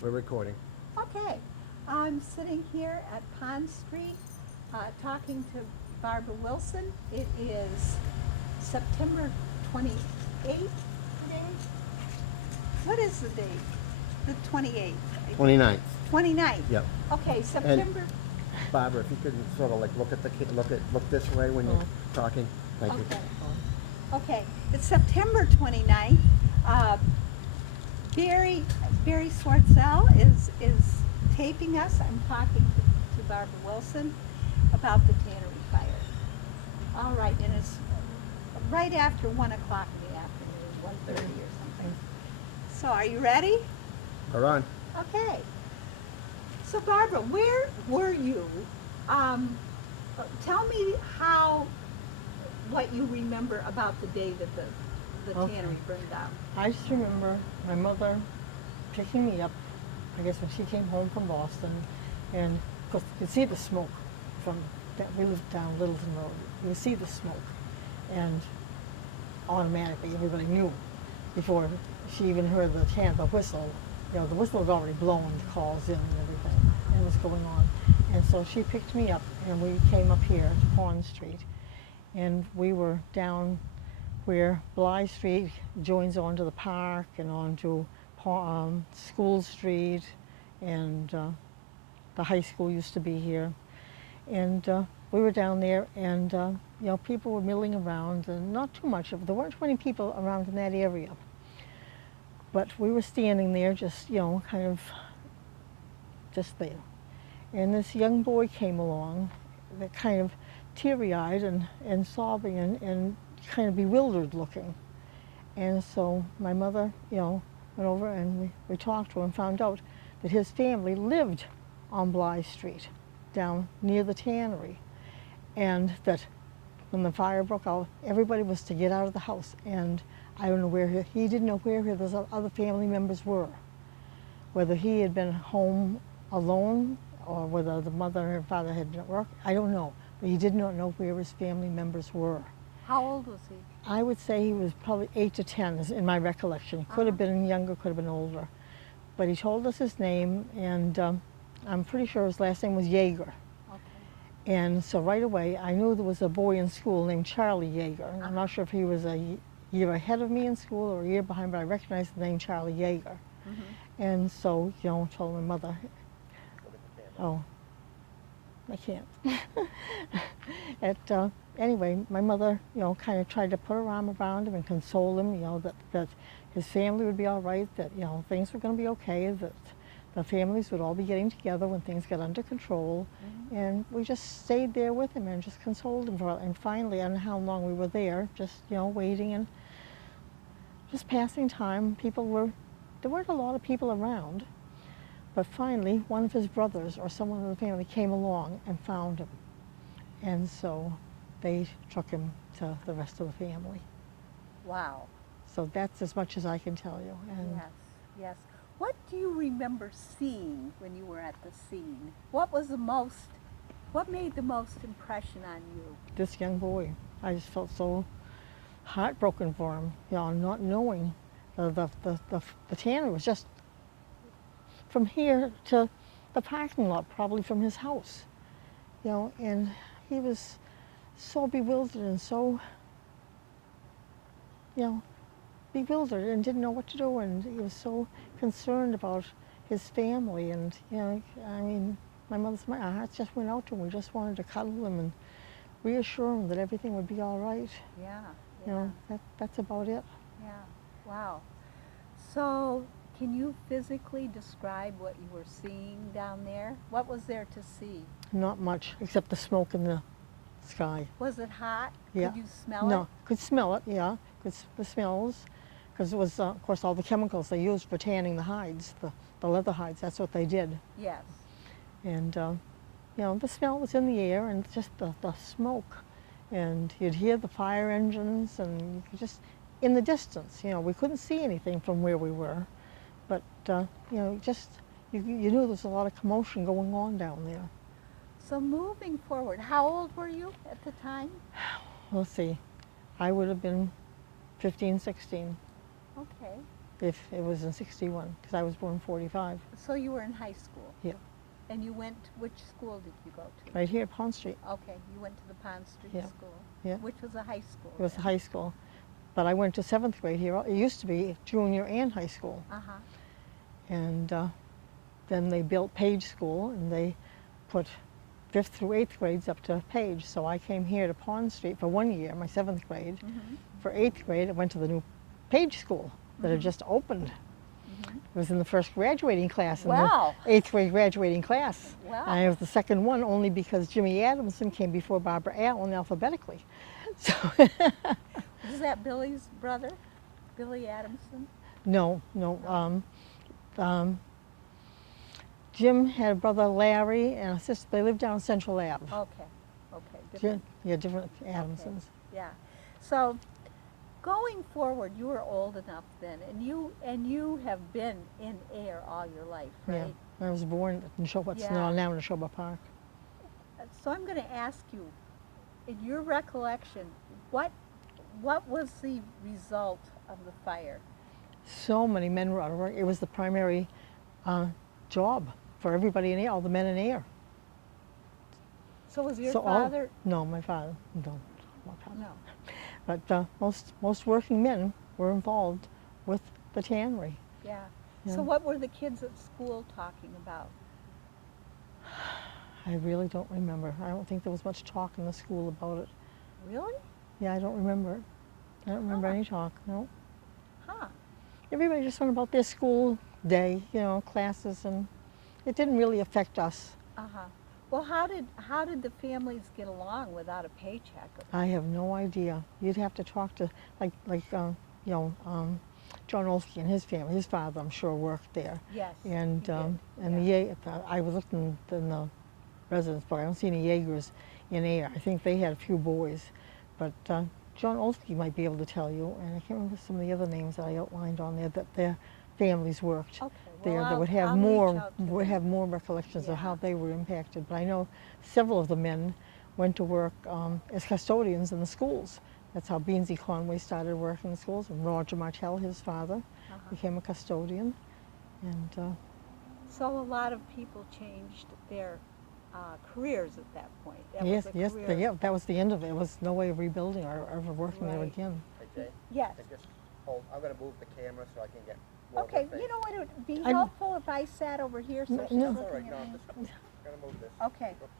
We're recording. Okay, I'm sitting here at Pond Street talking to Barbara Wilson. It is September 28th today. What is the date? The 28th. 29th. 29th. Yep. Okay, And September. Barbara, if you could sort of like look this way when you're talking. Thank you. Okay. Okay, it's September 29th. Barry Swartzel is taping us. I'm talking to Barbara Wilson about the Tannery fire. All right, and it's right after 1 o'clock in the afternoon, 1:30 or something. So are you ready? We're on. Okay. So Barbara, where were you? Tell me what you remember about the day that the tannery burned down. I just remember my mother picking me up, I guess when she came home from Boston, and because you could see the smoke from that. We lived down Littleton Road. You could see the smoke, and automatically everybody knew before she even heard the whistle. You know, the whistle was already blown, the calls in and everything, and it was going on. And so she picked me up, and we came up here to Pond Street, and we were down where Bly Street joins onto the park and onto School Street, and the high school used to be here. And we were down there, and people were milling around, and not too much there weren't too many people around in that area. But we were standing there just, kind of just there. And this young boy came along, that kind of teary-eyed and sobbing and kind of bewildered looking. And so my mother, went over and we talked to him and found out that his family lived on Bly Street, down near the tannery. And that when the fire broke out, everybody was to get out of the house. And I don't know he didn't know where his other family members were. Whether he had been home alone or whether the mother and father had been at work, I don't know. But he did not know where his family members were. How old was he? I would say he was probably 8 to 10 in my recollection. Could have been younger, could have been older. But he told us his name, and I'm pretty sure his last name was Yeager. Okay. And so right away, I knew there was a boy in school named Charlie Yeager. I'm not sure if he was a year ahead of me in school or a year behind, but I recognized the name Charlie Yeager. Mm-hmm. And so, told my mother, oh, I can't. Anyway, my mother, kind of tried to put her arm around him and console him, that his family would be all right, that, things were going to be okay, that the families would all be getting together when things got under control. Mm-hmm. And we just stayed there with him and just consoled him for a while. And finally, I don't know how long we were there, just, waiting and just passing time. There weren't a lot of people around. But finally, one of his brothers or someone in the family came along and found him. And so they took him to the rest of the family. Wow. So that's as much as I can tell you. And yes, yes. What do you remember seeing when you were at the scene? What made the most impression on you? This young boy, I just felt so heartbroken for him, not knowing the tannery was just from here to the parking lot, probably from his house, and he was so bewildered and so, bewildered and didn't know what to do, and he was so concerned about his family, and, my heart just went out to him. We just wanted to cuddle him and reassure him that everything would be all right. Yeah. That's about it. Yeah, wow. So, can you physically describe what you were seeing down there? What was there to see? Not much, except the smoke in the sky. Was it hot? Yeah. Could you smell it? No, could smell it, yeah. The smells, because it was, of course, all the chemicals they used for tanning the hides, the leather hides, that's what they did. Yes. And, the smell was in the air, and just the smoke. And you'd hear the fire engines, and you could just, in the distance, we couldn't see anything from where we were. But, you knew there was a lot of commotion going on down there. So moving forward, how old were you at the time? Let's see, I would have been 15, 16. Okay. if it was in 61, because I was born in 45. So you were in high school, Yeah, and you went, which school did you go to? right here at Pond Street. Okay, you went to the Pond Street Yeah, School, yeah. which was a high school. It was high school. But I went to 7th grade here. It used to be junior and high school. Uh-huh. And then they built Page School, and they put 5th through 8th grades up to Page. So I came here to Pond Street for 1 year, my 7th grade. Mm-hmm. For 8th grade, I went to the new Page School that had just opened. It was in the first graduating class, in Wow. the 8th grade graduating class. Wow. And I was the second one only because Jimmy Adamson came before Barbara Allen alphabetically. So Was that Billy's brother, Billy Adamson? no. Jim had a brother Larry and a sister. They lived down in Central Ave. Okay, different. Yeah, different Adamsons. Okay. Yeah. So, going forward, you were old enough then, and you have been in air all your life, right? Yeah, I was born in Neshoba. Yeah. Now in Neshoba Park. So I'm going to ask you, in your recollection, what was the result of the fire? So many men were out of work. It was the primary job for everybody in air, all the men in air. So was your So father? No, my father. No, my father. No. But most working men were involved with the tannery. Yeah. Yeah. So what were the kids at school talking about? I really don't remember. I don't think there was much talk in the school about it. Really? Yeah, I don't remember it. I don't remember Huh. any talk, no. Huh. Everybody just went about their school day, classes, and it didn't really affect us. Uh-huh. Well, how did the families get along without a paycheck? I have no idea. You'd have to talk to, John Olsky and his family. His father, I'm sure, worked there. Yes. And he did. I was looking in the residence book. I don't see any Jaegers in air. I think they had a few boys, but John Olsky might be able to tell you. And I can't remember some of the other names that I outlined on there that their families worked Okay. there. Well, That would have I'll reach more out to them. recollections Yeah. of how they were impacted. But I know several of the men went to work as custodians in the schools. That's how Beansy Conway started working in the schools, and Roger Martell, his father, Uh-huh. became a custodian. And So a lot of people changed their careers at that point. That yes, was a yes, career. yeah, that was the end of it. There was no way of rebuilding or ever working there Right. again. Hey, Jay, Yes. and just hold, I'm gonna move the camera so I can get more of Okay. her face. You know what? It would be I- helpful if I sat over here so No, she's no. It's looking all right, at no, me. I'm just gonna move this. Okay. Oops.